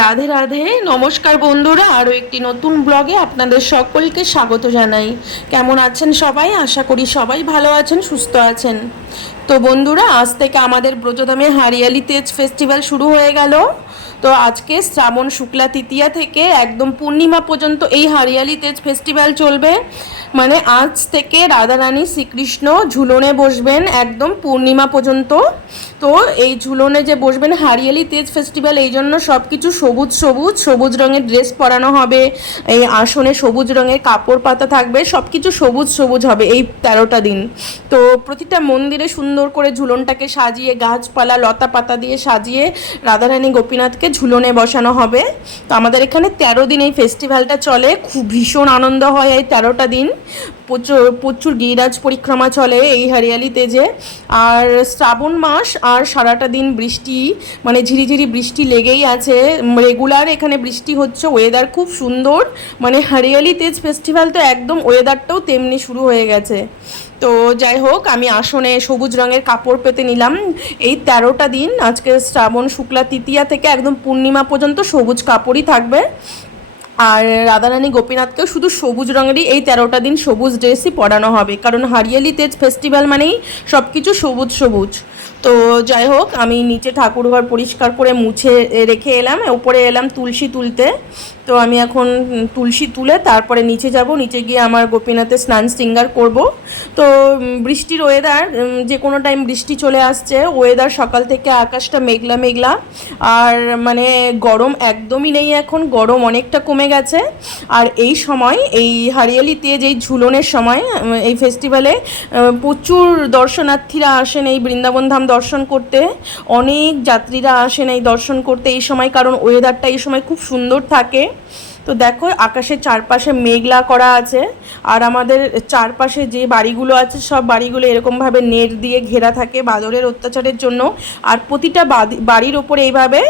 রাধে রাধে, নমস্কার বন্ধুরা, আরও একটি নতুন ব্লগে আপনাদের সকলকে স্বাগত জানাই। কেমন আছেন সবাই? আশা করি সবাই ভালো আছেন, সুস্থ আছেন। তো বন্ধুরা, আজ থেকে আমাদের ব্রজধামে হারিয়ালি তেজ ফেস্টিভ্যাল শুরু হয়ে গেল। তো আজকে শ্রাবণ শুক্লা তৃতীয়া থেকে একদম পূর্ণিমা পর্যন্ত এই হারিয়ালি তেজ ফেস্টিভ্যাল চলবে। মানে আজ থেকে রাধারানী শ্রীকৃষ্ণ ঝুলনে বসবেন একদম পূর্ণিমা পর্যন্ত। তো এই ঝুলনে যে বসবেন, হারিয়ালি তেজ ফেস্টিভ্যাল এই জন্য সব কিছু সবুজ সবুজ সবুজ রঙের ড্রেস পরানো হবে। এই আসনে সবুজ রঙের কাপড় পাতা থাকবে সব কিছু সবুজ সবুজ হবে এই তেরোটা দিন। তো প্রতিটা মন্দিরে সুন্দর করে ঝুলনটাকে সাজিয়ে, গাছপালা, লতা পাতা দিয়ে সাজিয়ে রাধারানী গোপীনাথকে ঝুলনে বসানো হবে। তো আমাদের এখানে তেরো দিন এই ফেস্টিভ্যালটা চলে। খুব ভীষণ আনন্দ হয় এই তেরোটা দিন। প্রচুর প্রচুর গিরিরাজ পরিক্রমা চলে এই হরিয়ালি তেজে আর শ্রাবণ মাস আর সারাটা দিন বৃষ্টি মানে ঝিরিঝিরি বৃষ্টি লেগেই আছে। রেগুলার এখানে বৃষ্টি হচ্ছে ওয়েদার খুব সুন্দর। মানে হরিয়ালি তেজ ফেস্টিভ্যাল তো একদম ওয়েদারটাও তেমনি শুরু হয়ে গেছে। তো যাই হোক, আমি আসনে সবুজ রঙের কাপড় পেতে নিলাম। এই তেরোটা দিন, আজকে শ্রাবণ, শুক্লা, তৃতীয়া থেকে একদম পূর্ণিমা পর্যন্ত সবুজ কাপড়ই থাকবে। আর রাধারানী গোপীনাথকেও শুধু সবুজ রঙেরই এই তেরোটা দিন সবুজ ড্রেসই পরানো হবে। কারণ হারিয়ালি তেজ ফেস্টিভ্যাল মানেই সব কিছু সবুজ সবুজ। তো যাই হোক, আমি নিচে ঠাকুরঘর পরিষ্কার করে মুছে রেখে এলাম ওপরে এলাম তুলসী তুলতে। তো আমি এখন তুলসী তুলে তারপরে নিচে যাব। নিচে গিয়ে আমার গোপীনাথের স্নান শৃঙ্গার করব। তো বৃষ্টির ওয়েদার যে কোনো টাইম বৃষ্টি চলে আসছে ওয়েদার সকাল থেকে আকাশটা মেঘলা মেঘলা। আর মানে গরম একদমই নেই এখন, গরম অনেকটা কমে গেছে। আর এই সময়, এই হারিয়ালি তেজ এই ঝুলনের সময় এই ফেস্টিভ্যালে প্রচুর দর্শনার্থীরা আসেন এই বৃন্দাবন ধাম দর্শন করতে। অনেক যাত্রীরা আসেন এই দর্শন করতে এই সময়, কারণ ওয়েদারটা এই সময় খুব সুন্দর থাকে। তো দেখো, আকাশের চারপাশে মেঘলা করা আছে, আর আমাদের চারপাশে যে বাড়িগুলো আছে, সব বাড়িগুলো এরকমভাবে নেট দিয়ে ঘেরা থাকে বাদরের অত্যাচারের জন্য। আর প্রতিটা বাড়ির ওপর এইভাবে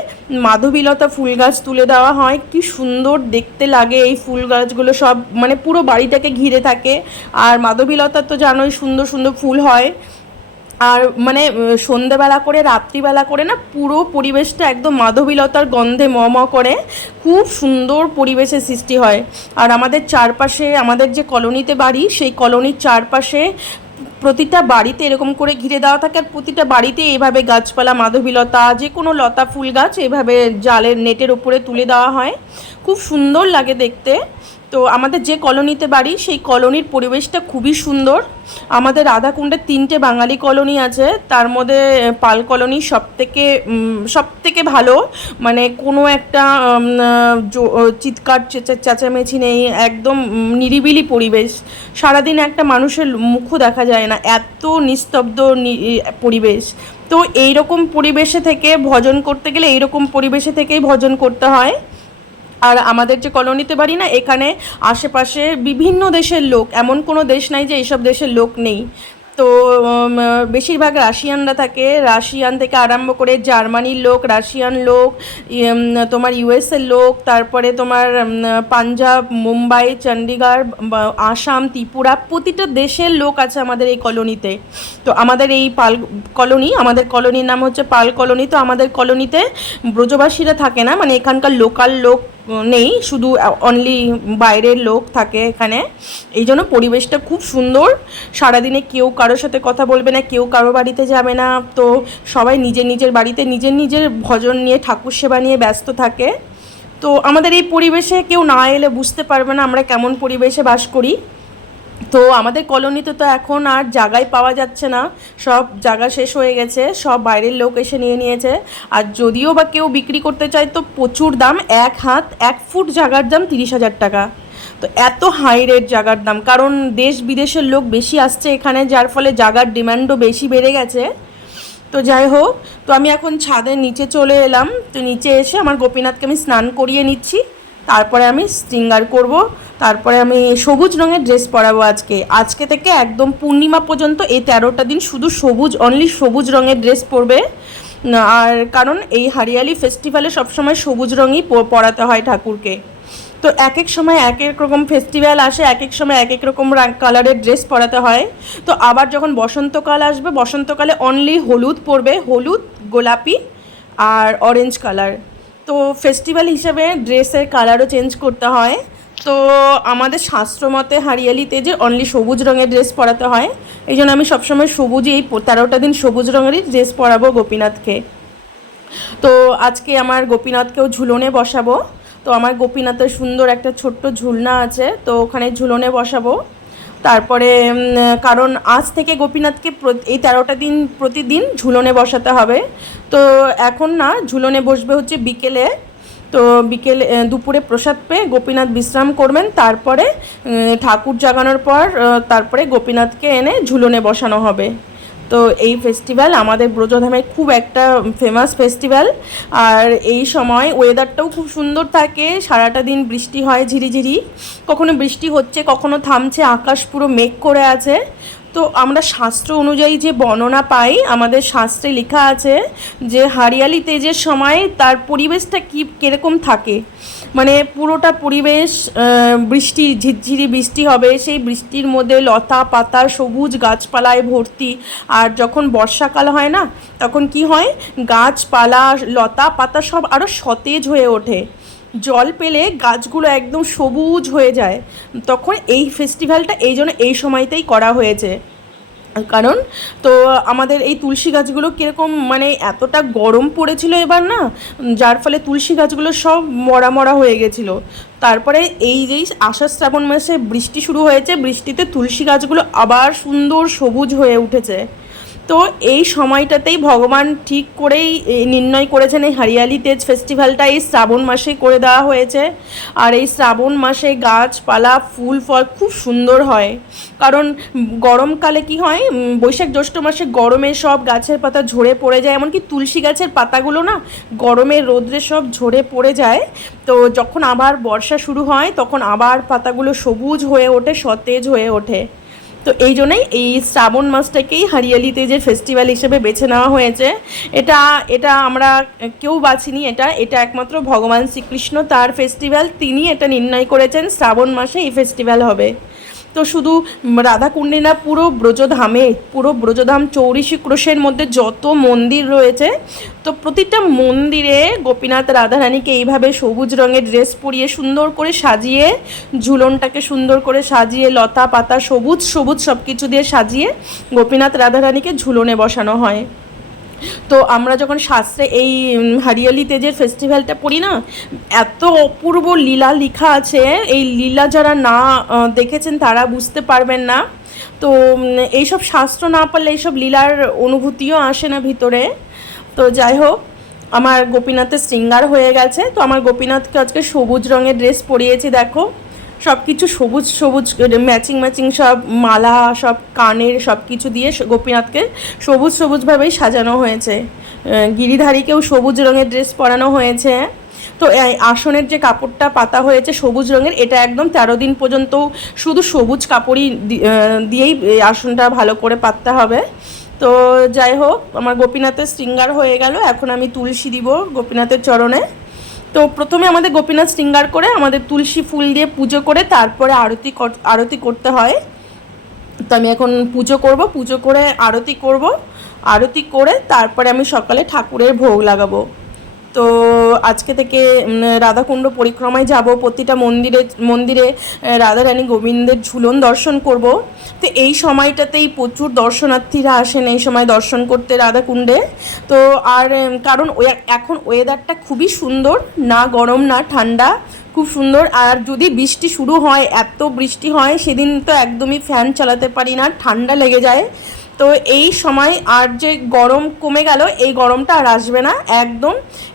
মাধবীলতা ফুল গাছ তুলে দেওয়া হয়। কি সুন্দর দেখতে লাগে এই ফুল গাছগুলো সব মানে পুরো বাড়িটাকে ঘিরে থাকে। আর মাধবীলতা তো জানোই সুন্দর সুন্দর ফুল হয়। আর মানে সন্ধেবেলা করে, রাত্রিবেলা করে না, পুরো পরিবেশটা একদম মাধবীলতার গন্ধে ম ম করে। খুব সুন্দর পরিবেশের সৃষ্টি হয়। আর আমাদের চারপাশে, আমাদের যে কলোনিতে বাড়ি, সেই কলোনির চারপাশে প্রতিটা বাড়িতে এরকম করে ঘিরে দেওয়া থাকে। আর প্রতিটা বাড়িতে এইভাবে গাছপালা, মাধবীলতা, যে কোনো লতা ফুল গাছ এভাবে জালের নেটের উপরে তুলে দেওয়া হয়। খুব সুন্দর লাগে দেখতে। তো আমাদের যে কলোনিতে বাড়ি, সেই কলোনির পরিবেশটা খুবই সুন্দর। আমাদের রাধাকুণ্ডের তিনটে বাঙালি কলোনি আছে। তার মধ্যে পাল কলোনি সব থেকে সব থেকে ভালো। মানে কোনো একটা চিৎকার চেঁচামেচি নেই। একদম নিরিবিলি পরিবেশ। সারাদিন একটা মানুষের মুখও দেখা যায় না। এত নিস্তব্ধ পরিবেশ। তো এইরকম পরিবেশে থেকে ভজন করতে গেলে এইরকম পরিবেশে থেকেই ভজন করতে হয়। আর আমাদের যে কলোনিতে বাড়ি না, এখানে আশেপাশে বিভিন্ন দেশের লোক, এমন কোনো দেশ নাই যে এইসব দেশের লোক নেই। তো বেশিরভাগ রাশিয়ানরা থাকে। রাশিয়ান থেকে আরম্ভ করে জার্মানির লোক, রাশিয়ান লোক তোমার ইউএসের লোক, তারপরে তোমার পাঞ্জাব, মুম্বাই চণ্ডীগড় আসাম, ত্রিপুরা, প্রতিটা দেশের লোক আছে আমাদের এই কলোনিতে। তো আমাদের এই পাল কলোনি, আমাদের কলোনির নাম হচ্ছে পাল কলোনি। তো আমাদের কলোনিতে ব্রজবাসীরা থাকে না মানে এখানকার লোকাল লোক নেই, শুধু অনলি বাইরের লোক থাকে এখানে। এই জন্য পরিবেশটা খুব সুন্দর। সারাদিনে কেউ কারোর সাথে কথা বলবে না, কেউ কারও বাড়িতে যাবে না। তো সবাই নিজের নিজের বাড়িতে নিজের নিজের ভজন নিয়ে, ঠাকুর সেবা নিয়ে ব্যস্ত থাকে। তো আমাদের এই পরিবেশে কেউ না এলে বুঝতে পারবে না আমরা কেমন পরিবেশে বাস করি। তো আমাদের কলোনিতে তো এখন আর জায়গায় পাওয়া যাচ্ছে না। সব জায়গা শেষ হয়ে গেছে, সব বাইরের লোক এসে নিয়ে নিয়েছে। আর যদিও বা কেউ বিক্রি করতে চায়, তো প্রচুর দাম, এক হাত, এক ফুট জায়গার দাম তিরিশ হাজার টাকা। তো এত হাই রেট জায়গার দাম, কারণ দেশ বিদেশের লোক বেশি আসছে এখানে, যার ফলে জায়গার ডিমান্ডও বেশি বেড়ে গেছে। তো যাই হোক, তো আমি এখন ছাদের নিচে চলে এলাম। তো নিচে এসে আমার গোপীনাথকে আমি স্নান করিয়ে নিচ্ছি। তারপরে আমি স্টিঙ্গার করব, তারপরে আমি সবুজ রঙের ড্রেস পরাবো আজকে। আজকে থেকে একদম পূর্ণিমা পর্যন্ত এই তেরোটা দিন শুধু সবুজ অনলি সবুজ রঙের ড্রেস পরবে। আর কারণ এই হারিয়ালি ফেস্টিভ্যালে সবসময় সবুজ রঙই পরাতে হয় ঠাকুরকে। তো এক এক সময় এক এক রকম ফেস্টিভ্যাল আসে এক এক সময় এক এক রকম কালারের ড্রেস পরাতে হয়। তো আবার যখন বসন্তকাল আসবে, বসন্তকালে অনলি হলুদ পরবে, হলুদ, গোলাপি আর অরেঞ্জ কালার তো ফেস্টিভ্যাল হিসাবে ড্রেসের কালারও চেঞ্জ করতে হয়। তো আমাদের শাস্ত্র মতে হারিয়ালিতে যে অনলি সবুজ রঙের ড্রেস পরাতে হয়, এই জন্য আমি সবসময় সবুজ এই তেরোটা দিন সবুজ রঙেরই ড্রেস পরাবো গোপীনাথকে। তো আজকে আমার গোপীনাথকেও ঝুলনে বসাবো। তো আমার গোপীনাথের সুন্দর একটা ছোট্ট ঝুলনা আছে, তো ওখানে ঝুলনে বসাবো। তারপরে কারণ আজ থেকে গোপীনাথকে এই তেরোটা দিন প্রতিদিন ঝুলনে বসাতে হবে। তো এখন না, ঝুলনে বসবে হচ্ছে বিকেলে। তো বিকেলে দুপুরে প্রসাদ পেয়ে গোপীনাথ বিশ্রাম করবেন। তারপরে ঠাকুর জাগানোর পর তারপরে গোপীনাথকে এনে ঝুলনে বসানো হবে। তো এই ফেস্টিভ্যাল আমাদের ব্রজধামের খুব একটা ফেমাস ফেস্টিভ্যাল আর এই সময় ওয়েদারটাও খুব সুন্দর থাকে, সারাটা দিন বৃষ্টি হয় ঝিরিঝিরি। কখনো বৃষ্টি হচ্ছে, কখনো থামছে, আকাশ পুরো মেঘ করে আছে। তো আমরা শাস্ত্র অনুযায়ী যে বর্ণনা পাই, আমাদের শাস্ত্রে লেখা আছে যে হারিয়ালি তেজের সময় তার পরিবেশটা কী, কীরকম থাকে। মানে পুরোটা পরিবেশ বৃষ্টি, ঝিরঝিরি বৃষ্টি হবে, সেই বৃষ্টির মধ্যে লতা পাতা, সবুজ গাছপালায় ভর্তি। আর যখন বর্ষাকাল হয় না, তখন কি হয়? গাছপালা, লতা পাতা সব আরও সতেজ হয়ে ওঠে। জল পেলে গাছগুলো একদম সবুজ হয়ে যায়। তখন এই ফেস্টিভ্যালটা এই জন্য এই সময়তেই করা হয়েছে। কারণ, তো আমাদের এই তুলসী গাছগুলো কীরকম মানে এতটা গরম পড়েছিল এবার না, যার ফলে তুলসী গাছগুলো সব মরা মরা হয়ে গেছিল। তারপরে এই যেই আষাঢ় শ্রাবণ মাসে বৃষ্টি শুরু হয়েছে, বৃষ্টিতে তুলসী গাছগুলো আবার সুন্দর সবুজ হয়ে উঠেছে। তো এই সময়টাতেই ভগবান ঠিক করেই নির্ণয় করেছেন এই হরিয়ালি তেজ ফেস্টিভ্যালটা এই শ্রাবণ মাসে করে দেওয়া হয়েছে। আর এই শ্রাবণ মাসে গাছপালা, ফুল, ফল খুব সুন্দর হয়। কারণ গরমকালে কি হয় বৈশাখ জ্যৈষ্ঠ মাসে গরমে সব গাছের পাতা ঝরে পড়ে যায়, এমনকি তুলসী গাছের পাতাগুলো না গরমে রোদ্রে সব ঝরে পড়ে যায়। তো যখন আবার বর্ষা শুরু হয়, তখন আবার পাতাগুলো সবুজ হয়ে ওঠে, সতেজ হয়ে ওঠে। তো এই জন্যই এই শ্রাবণ মাসটাকেই হারিয়ালি তেজের ফেস্টিভ্যাল হিসেবে বেছে নেওয়া হয়েছে। এটা এটা আমরা কেউ বাছিনি এটা এটা একমাত্র ভগবান শ্রীকৃষ্ণ, তার ফেস্টিভ্যাল তিনি এটা নির্ণয় করেছেন, শ্রাবণ মাসে এই ফেস্টিভ্যাল হবে। তো শুধু রাধাকুণ্ডে না, পুরো ব্রজধামে, পুরো ব্রজধাম চৌরিশি ক্রোশের মধ্যে যত মন্দির রয়েছে, তো প্রতিটা মন্দিরে গোপীনাথ রাধারানীকে এইভাবে সবুজ রঙের ড্রেস পরিয়ে সুন্দর করে সাজিয়ে, ঝুলনটাকে সুন্দর করে সাজিয়ে লতা পাতা সবুজ সবুজ সব কিছু দিয়ে সাজিয়ে গোপীনাথ রাধারানীকে ঝুলনে বসানো হয়। তো আমরা যখন শাস্ত্রে এই হরিয়ালি তেজের ফেস্টিভ্যালটা পড়ি না, এত অপূর্ব লীলা লেখা আছে, এই লীলা যারা না দেখেছেন তারা বুঝতে পারবেন না। তো এইসব শাস্ত্র না পারলে এইসব লীলার অনুভূতিও আসে না ভিতরে। তো যাই হোক, আমার গোপীনাথের শৃঙ্গার হয়ে গেছে। তো আমার গোপীনাথকে আজকে সবুজ রঙের ড্রেস পরিয়েছি, দেখো। সব কিছু সবুজ সবুজ ম্যাচিং ম্যাচিং সব মালা, সব কানের সব কিছু দিয়ে গোপীনাথকে সবুজ, সবুজভাবেই সাজানো হয়েছে। গিরিধারীকেও সবুজ রঙের ড্রেস পরানো হয়েছে। তো আসনের যে কাপড়টা পাতা হয়েছে সবুজ রঙের, এটা একদম তেরো দিন পর্যন্ত শুধু সবুজ কাপড়ই দিয়েই আসনটা ভালো করে পাততে হবে। তো যাই হোক, আমার গোপীনাথের শৃঙ্গার হয়ে গেল, এখন আমি তুলসী দিব গোপীনাথের চরণে। তো প্রথমে আমাদের গোপীনাথ শৃঙ্গার করে, আমাদের তুলসী ফুল দিয়ে পুজো করে, তারপরে আরতি আরতি করতে হয়। তো আমি এখন পুজো করব, পুজো করে আরতি করব। আরতি করে তারপরে আমি সকালে ঠাকুরের ভোগ লাগাবো। তো আজকে থেকে রাধাকুণ্ড পরিক্রমায় যাব। প্রতিটা মন্দিরে মন্দিরে রাধারানী গোবিন্দের ঝুলন দর্শন করব। তো এই সময়টাতেই প্রচুর দর্শনার্থীরা আসেন এই সময় দর্শন করতে রাধাকুণ্ডে। তো আর কারণ এখন ওয়েদারটা খুবই সুন্দর, না গরম, না ঠান্ডা, খুব সুন্দর। আর যদি বৃষ্টি শুরু হয়, এত বৃষ্টি হয়, সেদিন তো একদমই ফ্যান চালাতে পারি না, ঠান্ডা লেগে যায়। তো এই সময় আর যে গরম কমে গেল, এই গরমটা আর আসবে না। একদম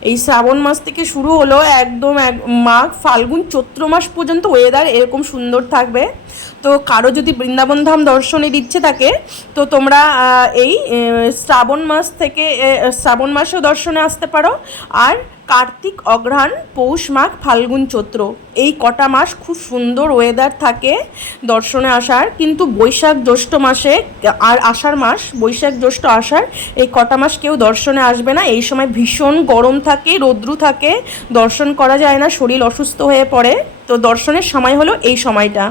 এই শ্রাবণ মাস থেকে শুরু হলো, একদম এক মাঘ, ফাল্গুন, চৈত্র মাস পর্যন্ত ওয়েদার এরকম সুন্দর থাকবে। তো কারও যদি বৃন্দাবন ধাম দর্শনের ইচ্ছে থাকে, তো তোমরা এই শ্রাবণ মাস থেকে শ্রাবণ মাসেও দর্শনে আসতে পারো। আর কার্তিক অঘ্রাণ, পৌষ মাঘ, ফাল্গুন চৈত্র, এই কটা মাস খুব সুন্দর ওয়েদার থাকে দর্শনে আসার। কিন্তু বৈশাখ জ্যৈষ্ঠ মাসে, আর আষাঢ় মাস, বৈশাখ জ্যৈষ্ঠ আষাঢ়, এই কটা মাস কেউ দর্শনে আসবে না। এই সময় ভীষণ গরম থাকে, রৌদ্রু থাকে, দর্শন করা যায় না, শরীর অসুস্থ হয়ে পড়ে। তো দর্শনের সময় হলো এই সময়টা।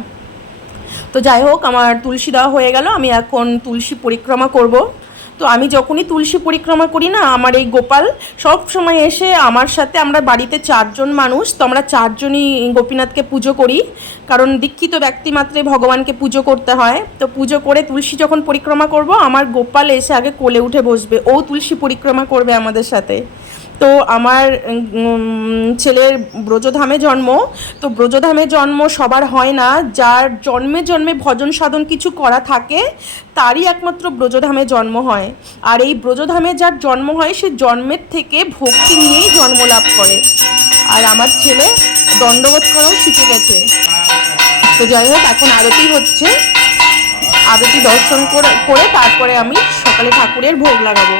তো যাই হোক, আমার তুলসী দেওয়া হয়ে গেল, আমি এখন তুলসী পরিক্রমা করব। তো আমি যখনই তুলসী পরিক্রমা করি না, আমার এই গোপাল সব সময় এসে আমার সাথে, আমরা বাড়িতে চারজন মানুষ, তো আমরা চারজনই গোপীনাথকে পুজো করি। কারণ দীক্ষিত ব্যক্তি মাত্রে ভগবানকে পুজো করতে হয়। তো পুজো করে তুলসী যখন পরিক্রমা করব, আমার গোপাল এসে আগে কোলে উঠে বসবে। ও তুলসী পরিক্রমা করবে আমাদের সাথে। তো আমার ছেলের ব্রজধামে জন্ম। তো ব্রজধামে জন্ম সবার হয় না। যার জন্মে জন্মে ভজন সাধন কিছু করা থাকে, তারই একমাত্র ব্রজধামে জন্ম হয়। আর এই ব্রজধামে যার জন্ম হয়, সে জন্মের থেকে ভক্তি নিয়েই জন্ম লাভ করে। আর আমার ছেলে দণ্ডবোধ করাও শিখে গেছে। তো যাই হোক, এখন আরতি হচ্ছে। আরতি দর্শন করে করে তারপরে আমি সকালে ঠাকুরের ভোগ লাগাবো।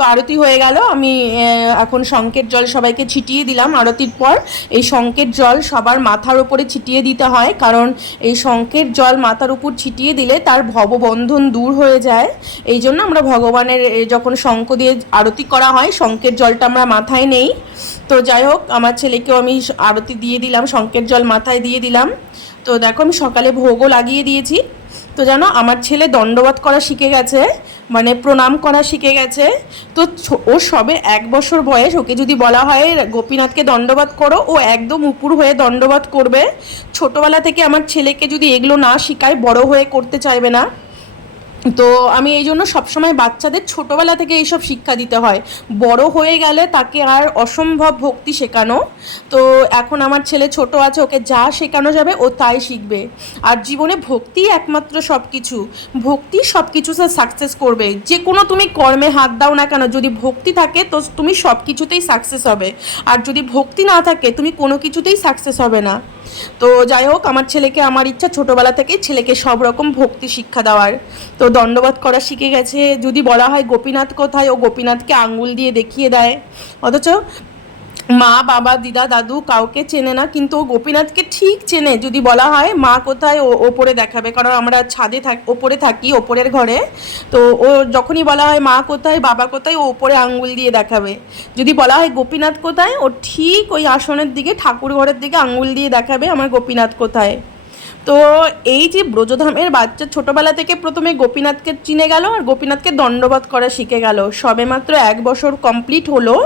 তো আরতি হয়ে গেল। আমি এখন শঙ্কের জল সবাইকে ছিটিয়ে দিলাম। আরতির পর এই শঙ্কের জল সবার মাথার উপরে ছিটিয়ে দিতে হয়। কারণ এই শঙ্কের জল মাথার উপর ছিটিয়ে দিলে তার ভববন্ধন দূর হয়ে যায়। এই জন্য আমরা ভগবানের যখন শঙ্খ দিয়ে আরতি করা হয় শঙ্কের জলটা আমরা মাথায় নেই। তো যাই হোক, আমার ছেলেকেও আমি আরতি দিয়ে দিলাম শঙ্কের জল মাথায় দিয়ে দিলাম। তো দেখো আমি সকালে ভোগও লাগিয়ে দিয়েছি। তো জানো, আমার ছেলে দণ্ডবাদ করা শিখে গেছে। মানে প্রণাম করা শিখে গেছে। তো ও সবে এক বছর বয়স, ওকে যদি বলা হয়, গোপীনাথকে দণ্ডবাদ করো, ও একদম উপুর হয়ে দণ্ডবাদ করবে। ছোটবেলা থেকে আমার ছেলেকে যদি এগুলো না শিখায়, বড় হয়ে করতে চাইবে না। তো আমি এই জন্য সবসময় বাচ্চাদের ছোটোবেলা থেকে এইসব শিক্ষা দিতে হয়। বড় হয়ে গেলে তাকে আর অসম্ভব ভক্তি শেখানো। তো এখন আমার ছেলে ছোট আছে, ওকে যা শেখানো যাবে ও তাই শিখবে। আর জীবনে ভক্তি একমাত্র সব কিছু ভক্তি সব কিছু সাকসেস করবে। যে কোনো তুমি কর্মে হাত দাও না কেন, যদি ভক্তি থাকে তো তুমি সব কিছুতেই সাকসেস হবে। আর যদি ভক্তি না থাকে, তুমি কোনো কিছুতেই সাকসেস হবে না। তো যাই হোক, আমার ছেলেকে, আমার ইচ্ছা ছোটোবেলা থেকেই ছেলেকে সব রকম ভক্তি শিক্ষা দেওয়ার। তো দণ্ডবাদ করা শিখে গেছে। যদি বলা হয় গোপীনাথ কোথায়, ও গোপীনাথকে আঙ্গুল দিয়ে দেখিয়ে দেয়। অথচ মা, বাবা, দিদা, দাদু কাউকে চেনে না, কিন্তু ও গোপীনাথকে ঠিক চেনে। যদি বলা হয় মা কোথায়, ও ওপরে দেখাবে, কারণ আমরা ছাদে থাক, ওপরে থাকি, ওপরের ঘরে। তো ও যখনই বলা হয় মা কোথায়, বাবা কোথায়, ও ওপরে আঙ্গুল দিয়ে দেখাবে। যদি বলা হয় গোপীনাথ কোথায়, ও ঠিক ওই আসনের দিকে, ঠাকুর ঘরের দিকে আঙ্গুল দিয়ে দেখাবে, আমার গোপীনাথ কোথায়। তো এই যে ব্রজধামের বাচ্চা ছোটবেলা থেকে প্রথমে গোপীনাথকে চিনে গেল আর গোপীনাথকে দণ্ডবাদ করা শিখে গেল। সবেমাত্র এক বছর কমপ্লিট হলো।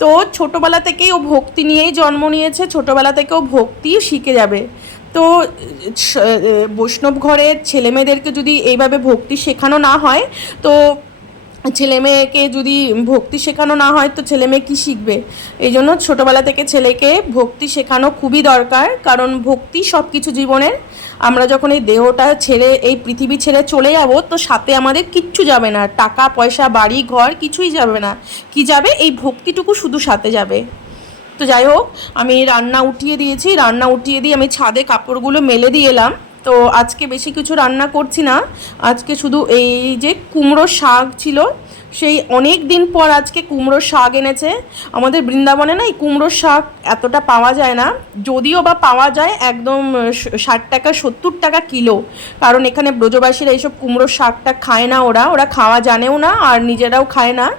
তো ছোটবেলা থেকেই ও ভক্তি নিয়েই জন্ম নিয়েছে, ছোটবেলা থেকে ও ভক্তি শিখে যাবে। তো বৈষ্ণব ঘরের ছেলেমেয়েদেরকে যদি এইভাবে ভক্তি শেখানো না হয়, তো ছেলে মেয়েকে যদি ভক্তি শেখানো না হয়, তো ছেলে মেয়ে কী শিখবে? এই জন্য ছোটোবেলা থেকে ছেলেকে ভক্তি শেখানো খুবই দরকার। কারণ ভক্তি সব কিছু জীবনের। আমরা যখন এই দেহটা ছেড়ে, এই পৃথিবী ছেড়ে চলে যাব, তো সাথে আমাদের কিচ্ছু যাবে না। টাকা, পয়সা, বাড়ি, ঘর কিছুই যাবে না। কি যাবে? এই ভক্তিটুকু শুধু সাথে যাবে। তো যাই হোক, আমি রান্না উঠিয়ে দিয়েছি। রান্না উঠিয়ে দিয়ে আমি ছাদে কাপড়গুলো মেলে দিয়ে এলাম। তো আজকে বেশি কিছু রান্না করছি না। আজকে শুধু এই যে কুমড়ো শাক ছিল সেই অনেক দিন পর আজকে কুমড়োর শাক এনেছে। আমাদের বৃন্দাবনে না এই কুমড়োর শাক এতটা পাওয়া যায় না। যদিও বা পাওয়া যায় একদম ষাট টাকা, সত্তর টাকা কিলো। কারণ এখানে ব্রজবাসীরা এইসব কুমড়োর শাকটা খায় না ওরা। ওরা খাওয়া জানেও না আর নিজেরাও খায় না।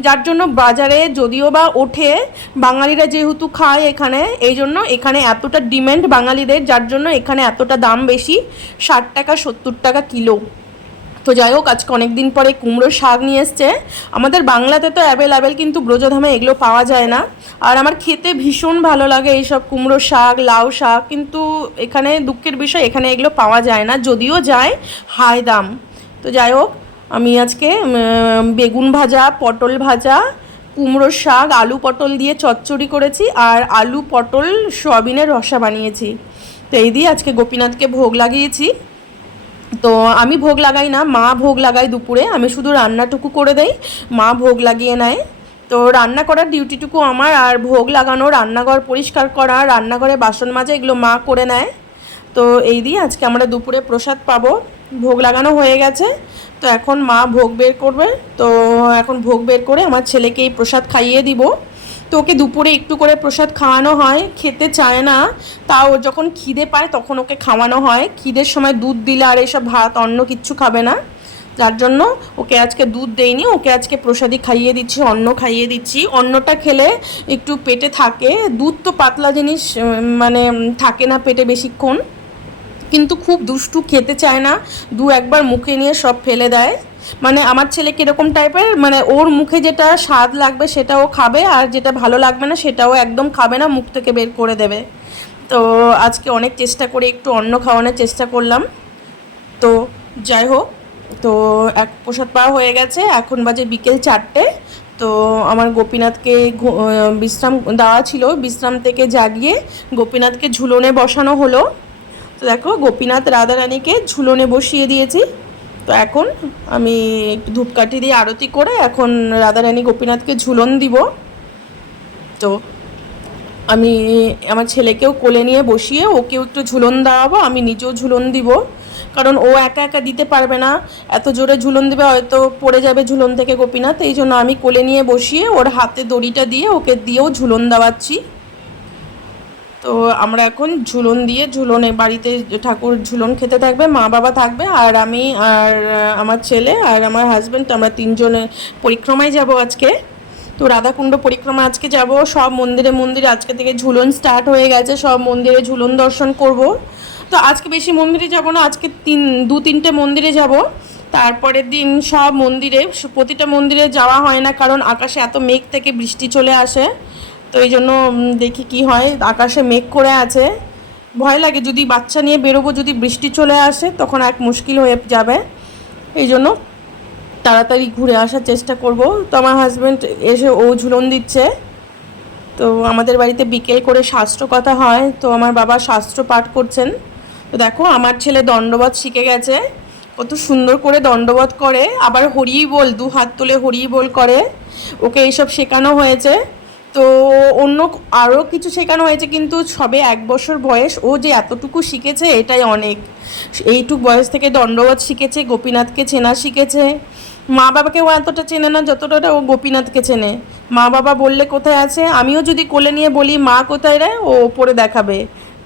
যার জন্য বাজারে যদিও বা ওঠে, বাঙালিরা যেহেতু খায় এখানে, এই জন্য এখানে এতটা ডিমান্ড বাঙালিদের, যার জন্য এখানে এতটা দাম বেশি, ষাট টাকা, সত্তর টাকা কিলো। তো যাই হোক, আজকে অনেক দিন পরে কুমড়োর শাক নিয়ে এসছে। আমাদের বাংলাতে তো অ্যাভেলেবেল কিন্তু ব্রজধামে এগুলো পাওয়া যায় না। আর আমার খেতে ভীষণ ভালো লাগে এইসব কুমড়ো শাক, লাউ শাক, কিন্তু এখানে দুঃখের বিষয়, এখানে এগুলো পাওয়া যায় না, যদিও যায়, হাই দাম। তো যাই হোক, আমি আজকে বেগুন ভাজা, পটল ভাজা কুমড়ো শাক, আলু পটল দিয়ে চচ্চড়ি করেছি, আর আলু পটল, সয়াবিনের রসা বানিয়েছি। তো এই দিয়ে আজকে গোপীনাথকে ভোগ লাগিয়েছি। তো আমি ভোগ লাগাই না, মা ভোগ লাগাই দুপুরে, আমি শুধু রান্নাটুকু করে দেই, মা ভোগ লাগিয়ে নেয়। তো রান্না করার ডিউটিটুকু আমার, আর ভোগ লাগানো, রান্নাঘর পরিষ্কার করা, রান্নাঘরে বাসন মাজা, এগুলো মা করে নেয়। তো এই দিয়ে আজকে আমরা দুপুরে প্রসাদ পাবো। ভোগ লাগানো হয়ে গেছে, তো এখন মা ভোগ বের করবে। তো এখন ভোগ বের করে আমার ছেলেকে এই প্রসাদ খাইয়ে দিব। তো ওকে দুপুরে একটু করে প্রসাদ খাওয়ানো হয়, খেতে চায় না, তাও যখন খিদে পায় তখন ওকে খাওয়ানো হয়। খিদের সময় দুধ দিলে আর এসব ভাত অন্য কিচ্ছু খাবে না। যার জন্য ওকে আজকে দুধ দেইনি, ওকে আজকে প্রসাদই খাইয়ে দিচ্ছি, অন্ন খাইয়ে দিচ্ছি। অন্নটা খেলে একটু পেটে থাকে। দুধ তো পাতলা জিনিস মানে থাকে না পেটে বেশিক্ষণ। কিন্তু খুব দুষ্টু খেতে চায় না। দু একবার মুখে নিয়ে সব ফেলে দেয়। মানে আমার ছেলে কীরকম টাইপের মানে ওর মুখে যেটা স্বাদ লাগবে সেটাও খাবে, আর যেটা ভালো লাগবে না সেটাও একদম খাবে না, মুখ থেকে বের করে দেবে। তো আজকে অনেক চেষ্টা করে একটু অন্ন খাওয়ানোর চেষ্টা করলাম। তো যাই হোক, তো এক প্রসাদ পাওয়া হয়ে গেছে। এখন বাজে বিকেল চারটে। তো আমার গোপীনাথকে বিশ্রাম দেওয়া ছিল। বিশ্রাম থেকে জাগিয়ে গোপীনাথকে ঝুলনে বসানো হলো। তো দেখো, গোপীনাথ রাধারানীকে ঝুলনে বসিয়ে দিয়েছি। তো এখন আমি একটু ধূপকাঠি দিয়ে আরতি করে এখন রাধারানী গোপীনাথকে ঝুলন দিব। তো আমি আমার ছেলেকেও কোলে নিয়ে বসিয়ে ওকেও একটু ঝুলন দেওয়াবো আমি নিজেও ঝুলন দিব। কারণ ও একা একা দিতে পারবে না, এত জোরে ঝুলন দেবে, হয়তো পড়ে যাবে ঝুলন থেকে গোপীনাথ, এই জন্য আমি কোলে নিয়ে বসিয়ে ওর হাতে দড়িটা দিয়ে ওকে দিয়েও ঝুলন দেওয়াচ্ছি। তো আমরা এখন ঝুলন দিয়ে ঝুলনে বাড়িতে ঠাকুর ঝুলন খেতে থাকবে, মা বাবা থাকবে, আর আমি আর আমার ছেলে আর আমার হাজব্যান্ড তো আমরা তিনজনে পরিক্রমায় যাব আজকে। তো রাধাকুণ্ড পরিক্রমা আজকে যাব, সব মন্দিরে মন্দিরে আজকে থেকে ঝুলন স্টার্ট হয়ে গেছে, সব মন্দিরে ঝুলন দর্শন করব। তো আজকে বেশি মন্দিরে যাব না, আজকে তিন, দু, তিনটে মন্দিরে যাব। তারপরের দিন সব মন্দিরে, প্রতিটা মন্দিরে যাওয়া হয় না, কারণ আকাশে এত মেঘ থেকে বৃষ্টি চলে আসে। তো এই জন্য দেখি কি হয়। আকাশে মেঘ করে আছে। ভয় লাগে, যদি বাচ্চা নিয়ে বেরোবো, যদি বৃষ্টি চলে আসে, তখন এক মুশকিল হয়ে যাবে। এই জন্য তাড়াতাড়ি ঘুরে আসার চেষ্টা করব। তো আমার হাজব্যান্ড এসে ও ঝুলন দিচ্ছে। তো আমাদের বাড়িতে বিকেল করে শাস্ত্র কথা হয়। তো আমার বাবা শাস্ত্র পাঠ করছেন। তো দেখো, আমার ছেলে দণ্ডবধ শিখে গেছে। কত সুন্দর করে দণ্ডবধ করে। আবার হরিই বল দু হাত তুলে হরিই বল করে। ওকে এইসব শেখানো হয়েছে। তো অন্য আরও কিছু শেখানো হয়েছে, কিন্তু সবে এক বছর বয়স, ও যে এতটুকু শিখেছে এটাই অনেক। এইটুক বয়স থেকে দণ্ডবত শিখেছে, গোপীনাথকে চেনা শিখেছে। মা বাবাকে ও এতটা চেনে না যতটা ও গোপীনাথকে চেনে। মা বাবা বললে কোথায় আছে? আমিও যদি কোলে নিয়ে বলি, মা কোথায় রে? ও ওপরে দেখাবে।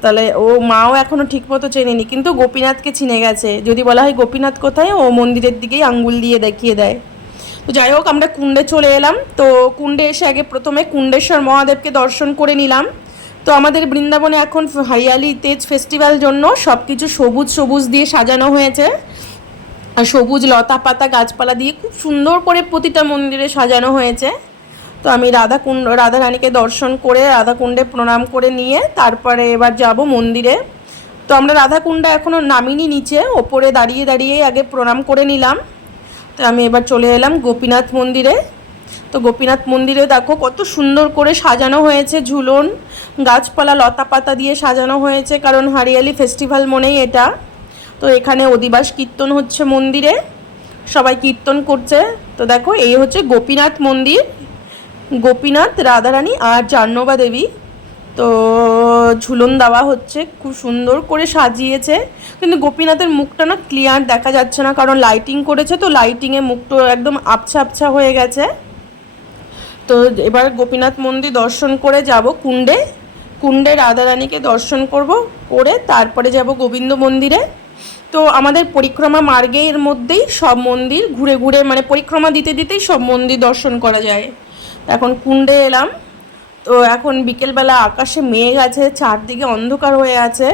তাহলে ও মাও এখনও ঠিকমতো চেনেনি, কিন্তু গোপীনাথকে চিনে গেছে। যদি বলা হয় গোপীনাথ কোথায়, ও মন্দিরের দিকেই আঙ্গুল দিয়ে দেখিয়ে দেয়। তো যাই হোক, আমরা কুণ্ডে চলে এলাম। তো কুণ্ডে এসে আগে প্রথমে কুণ্ডেশ্বর মহাদেবকে দর্শন করে নিলাম। তো আমাদের বৃন্দাবনে এখন হরিয়ালি তেজ ফেস্টিভ্যাল জন্য সব কিছু সবুজ সবুজ দিয়ে সাজানো হয়েছে। আর সবুজ লতা পাতা গাছপালা দিয়ে খুব সুন্দর করে প্রতিটা মন্দিরে সাজানো হয়েছে। তো আমি রাধা কুণ্ড রাধা রানীকে দর্শন করে রাধাকুণ্ডে প্রণাম করে নিয়ে তারপরে এবার যাব মন্দিরে। তো আমরা রাধাকুণ্ডে এখনও নামিনি নিচে, ওপরে দাঁড়িয়ে দাঁড়িয়ে আগে প্রণাম করে নিলাম। তো আমি এবার চলে এলাম গোপীনাথ মন্দিরে। তো গোপীনাথ মন্দিরে দেখো কত সুন্দর করে সাজানো হয়েছে ঝুলন, গাছপালা লতা পাতা দিয়ে সাজানো হয়েছে, কারণ হারিয়ালি ফেস্টিভ্যাল মনেই এটা। তো এখানে অধিবাস কীর্তন হচ্ছে মন্দিরে, সবাই কীর্তন করছে। তো দেখো এই হচ্ছে গোপীনাথ মন্দির, গোপীনাথ, রাধারানী আর জাহ্নবা দেবী। তো ঝুলন দেওয়া হচ্ছে, খুব সুন্দর করে সাজিয়েছে। কিন্তু গোপীনাথের মুখটা না ক্লিয়ার দেখা যাচ্ছে না, কারণ লাইটিং করেছে তো লাইটিংয়ে মুখটা একদম আবছা আবছা হয়ে গেছে। তো এবার গোপীনাথ মন্দির দর্শন করে যাব কুণ্ডে। কুণ্ডে রাধারানীকে দর্শন করব, করে তারপরে যাব গোবিন্দ মন্দিরে। তো আমাদের পরিক্রমা মার্গের মধ্যেই সব মন্দির ঘুরে ঘুরে মানে পরিক্রমা দিতে দিতেই সব মন্দির দর্শন করা যায়। এখন কুণ্ডে এলাম। তো এখন বিকেলবেলা আকাশে মেঘ আছে, চারদিকে অন্ধকার হয়ে আছে।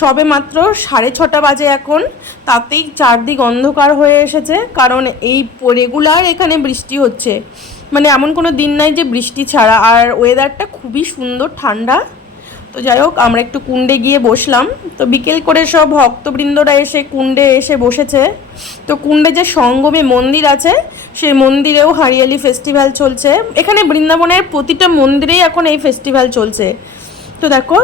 সবে মাত্র সাড়ে ছটা বাজে এখন, তাতেই চারদিক অন্ধকার হয়ে এসেছে, কারণ এই রেগুলার এখানে বৃষ্টি হচ্ছে। মানে এমন কোনো দিন নাই যে বৃষ্টি ছাড়া, আর ওয়েদারটা খুবই সুন্দর ঠান্ডা। তো যাই হোক, আমরা একটু কুণ্ডে গিয়ে বসলাম। তো বিকেল করে সব ভক্তবৃন্দরা এসে কুণ্ডে এসে বসেছে। তো কুণ্ডে যে সঙ্গমে মন্দির আছে, সেই মন্দিরেও হারিয়ালি ফেস্টিভ্যাল চলছে। এখানে বৃন্দাবনের প্রতিটা মন্দিরেই এখন এই ফেস্টিভ্যাল চলছে। তো দেখো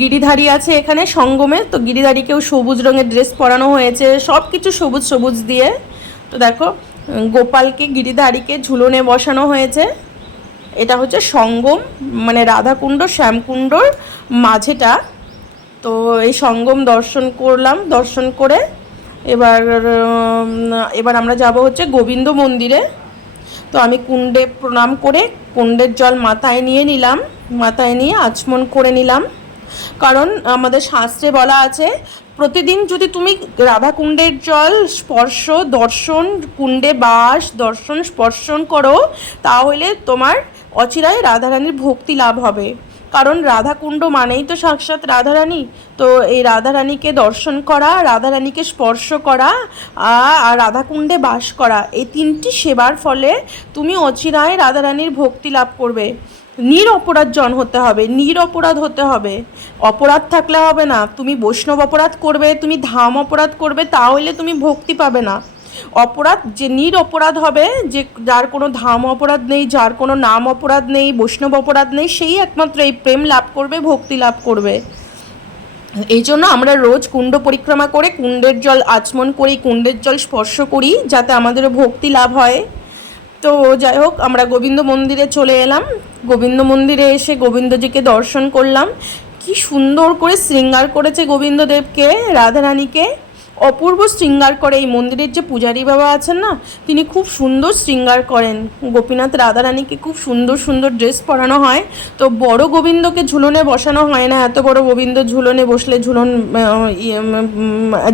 গিরিধারী আছে এখানে সঙ্গমে। তো গিরিধারীকেও সবুজ রঙের ড্রেস পরানো হয়েছে। সব কিছু সবুজ সবুজ দিয়ে। তো দেখো গোপালকে, গিরিধারীকে ঝুলনে বসানো হয়েছে। এটা হচ্ছে সঙ্গম মানে রাধাকুণ্ড, শ্যামকুণ্ডর মাঝেটা। তো এই সঙ্গম দর্শন করলাম, দর্শন করে এবার এবার আমরা যাব হচ্ছে গোবিন্দ মন্দিরে। তো আমি কুণ্ডে প্রণাম করে কুণ্ডের জল মাথায় নিয়ে নিলাম, মাথায় নিয়ে আচমন করে নিলাম। কারণ আমাদের শাস্ত্রে বলা আছে, প্রতিদিন যদি তুমি রাধাকুণ্ডের জল স্পর্শ, দর্শন, কুণ্ডে বাস, দর্শন, স্পর্শন করো, তাহলে তোমার অচিরায় রাধারানীর ভক্তি লাভ হবে। কারণ রাধাকুণ্ড মানেই তো সাক্ষাৎ রাধারানী। তো এই রাধারানীকে দর্শন করা, রাধারানীকে স্পর্শ করা আর রাধাকুণ্ডে বাস করা, এই তিনটি সেবার ফলে তুমি অচিরায় রাধারানীর ভক্তি লাভ করবে। নির অপরাধ জন হতে হবে নির অপরাধ হতে হবে। অপরাধ থাকলে হবে না। তুমি বৈষ্ণব অপরাধ করবে, তুমি ধাম অপরাধ করবে তাহলে তুমি ভক্তি পাবে না। অপরাধ, যে নির অপরাধ হবে, যে যার কোনো ধাম অপরাধ নেই, যার কোনো নাম অপরাধ নেই, বৈষ্ণব অপরাধ নেই, সেই একমাত্র এই প্রেম লাভ করবে, ভক্তি লাভ করবে। এই জন্য আমরা রোজ কুণ্ড পরিক্রমা করে, কুণ্ডের জল আচমন করি, কুণ্ডের জল স্পর্শ করি, যাতে আমাদেরও ভক্তি লাভ হয়। তো যাই হোক, আমরা গোবিন্দ মন্দিরে চলে এলাম। গোবিন্দ মন্দিরে এসে গোবিন্দজিকে দর্শন করলাম। কি সুন্দর করে শৃঙ্গার করেছে গোবিন্দদেবকে, রাধারানীকে। অপূর্ব শৃঙ্গার করে। এই মন্দিরের যে পূজারী বাবা আছেন না তিনি খুব সুন্দর শৃঙ্গার করেন। গোপীনাথ রাধারানীকে খুব সুন্দর সুন্দর ড্রেস পরানো হয়। তো বড় গোবিন্দকে ঝুলনে বসানো হয় না এত বড় গোবিন্দ ঝুলনে বসলে ঝুলন ইয়ে,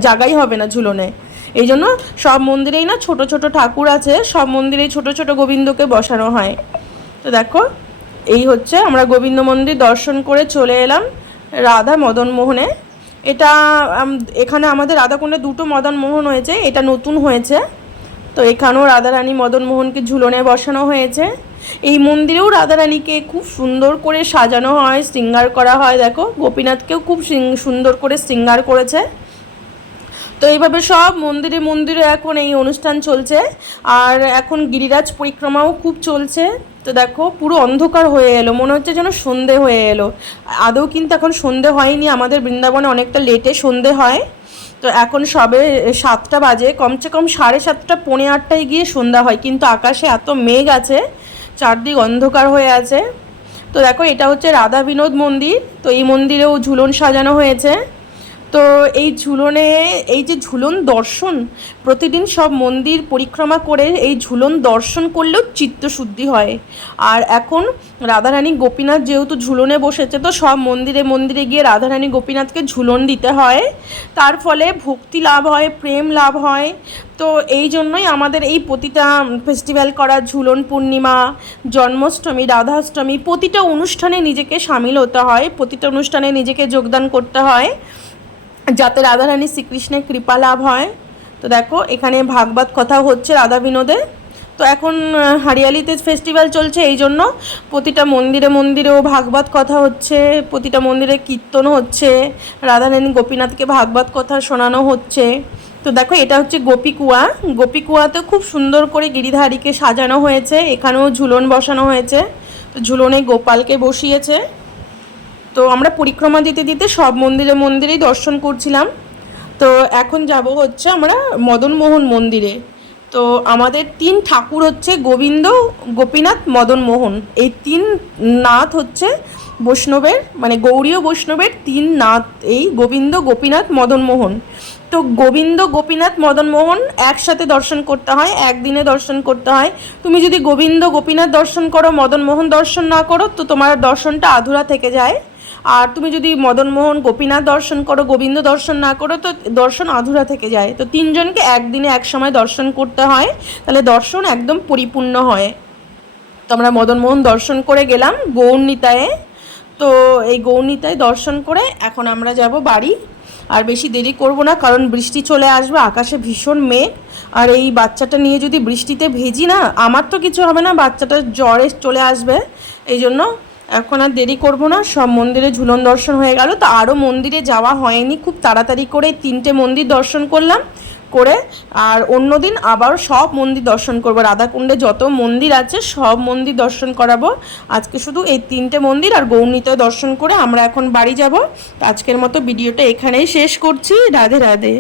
জায়গাই হবে না ঝুলনে। এই জন্য সব মন্দিরেই না ছোট ছোট ঠাকুর আছে সব মন্দিরেই ছোট ছোট গোবিন্দকে বসানো হয়। তো দেখো এই হচ্ছে আমরা গোবিন্দ মন্দির দর্শন করে চলে এলাম রাধা মদন মোহনে এটা এখানে আমাদের রাধাকুণ্ডে দুটো মদন মোহন হয়েছে, এটা নতুন হয়েছে। তো এখানেও রাধারানী মদন মোহনকে ঝুলনে বসানো হয়েছে। এই মন্দিরেও রাধারানীকে খুব সুন্দর করে সাজানো হয়, শৃঙ্গার করা হয়, দেখো। গোপীনাথকেও খুব সুন্দর করে শৃঙ্গার করেছে। তো এইভাবে সব মন্দিরে মন্দিরে এখন এই অনুষ্ঠান চলছে। আর এখন গিরিরাজ পরিক্রমাও খুব চলছে। তো দেখো, পুরো অন্ধকার হয়ে এলো, মনে হচ্ছে যেন সন্ধে হয়ে এলো। আদৌ কিন্তু এখন সন্ধে হয়নি, আমাদের বৃন্দাবনে অনেকটা লেটে সন্ধে হয়। তো এখন সবে সাতটা বাজে, কমসে কম সাড়ে সাতটা, পৌনে আটটায় গিয়ে সন্ধ্যা হয়, কিন্তু আকাশে এত মেঘ আছে, চারদিক অন্ধকার হয়ে আছে। তো দেখো, এটা হচ্ছে রাধা বিনোদ মন্দির, তো এই মন্দিরেও ঝুলন সাজানো হয়েছে। তো এই ঝুলনে, এই যে ঝুলন দর্শন, প্রতিদিন সব মন্দির পরিক্রমা করে এই ঝুলন দর্শন করলেও চিত্তশুদ্ধি হয়। আর এখন রাধারানী গোপীনাথ যেহেতু ঝুলনে বসেছে, তো সব মন্দিরে মন্দিরে গিয়ে রাধারানী গোপীনাথকে ঝুলন দিতে হয়। তার ফলে ভক্তি লাভ হয়, প্রেম লাভ হয়। তো এই জন্যই আমাদের এই প্রতিটা ফেস্টিভ্যাল করা, ঝুলন পূর্ণিমা, জন্মাষ্টমী, রাধাষ্টমী, প্রতিটা অনুষ্ঠানে নিজেকে সামিল হতে হয়, প্রতিটা অনুষ্ঠানে নিজেকে যোগদান করতে হয়। যাতে রাধারানী শ্রীকৃষ্ণের কৃপা লাভ হয়। তো দেখো, এখানে ভাগবত কথা হচ্ছে রাধা বিনোদে। তো এখন হারিয়ালিতে ফেস্টিভ্যাল চলছে, এই জন্য প্রতিটা মন্দিরে মন্দিরেও ভাগবত কথা হচ্ছে, প্রতিটা মন্দিরে কীর্তন হচ্ছে, রাধারানী গোপীনাথকে ভাগবত কথা শোনানো হচ্ছে। তো দেখো, এটা হচ্ছে গোপীকুয়া। গোপীকুয়াতে খুব সুন্দর করে গিরিধারীকে সাজানো হয়েছে, এখানেও ঝুলন বসানো হয়েছে। তো ঝুলনে গোপালকে বসিয়েছে। তো আমরা পরিক্রমা দিতে দিতে সব মন্দিরে মন্দিরেই দর্শন করছিলাম। তো এখন যাব হচ্ছে আমরা মদনমোহন মন্দিরে। তো আমাদের তিন ঠাকুর হচ্ছে গোবিন্দ, গোপীনাথ, মদনমোহন। এই তিন নাথ হচ্ছে বৈষ্ণবের মানে গৌরীয় বৈষ্ণবের তিন নাথ, এই গোবিন্দ, গোপীনাথ, মদনমোহন। তো গোবিন্দ, গোপীনাথ, মদনমোহন একসাথে দর্শন করতে হয়, একদিনে দর্শন করতে হয়। তুমি যদি গোবিন্দ, গোপীনাথ দর্শন করো মদন মোহন দর্শন না করো, তো তোমার দর্শনটা আধুরা থেকে যায়। আর তুমি যদি মদনমোহন গোপীনাথ দর্শন করো, গোবিন্দ দর্শন না করো, তো দর্শন আধুরা থেকে যায়। তো তিনজনকে একদিনে এক সময় দর্শন করতে হয়। তাহলে দর্শন একদম পরিপূর্ণ হয়। তো আমরা মদনমোহন দর্শন করে গেলাম গৌরনীতায়। তো এই গৌরনীতায় দর্শন করে এখন আমরা যাব বাড়ি। আর বেশি দেরি করব না, কারণ বৃষ্টি চলে আসবে, আকাশে ভীষণ মেঘ। আর এই বাচ্চাটা নিয়ে যদি বৃষ্টিতে ভেজি না, আমার তো কিছু হবে না বাচ্চাটা জ্বরে চলে আসবে। এই জন্য এখন আর দেরি করব না, সব মন্দিরে ঝুলন দর্শন হয়ে গেল, তো আরও মন্দিরে যাওয়া হয়নি, খুব তাড়াতাড়ি করে তিনটে মন্দির দর্শন করলাম, করে আর অন্য দিন আবার সব মন্দির দর্শন করব, রাধাকুণ্ডে যত মন্দির আছে সব মন্দির দর্শন করাবো, আজকে শুধু এই তিনটে মন্দির আর গৌরনীতে দর্শন করে আমরা এখন বাড়ি যাব, আজকের মতো ভিডিওটা এখানেই শেষ করছি, রাধে রাধে।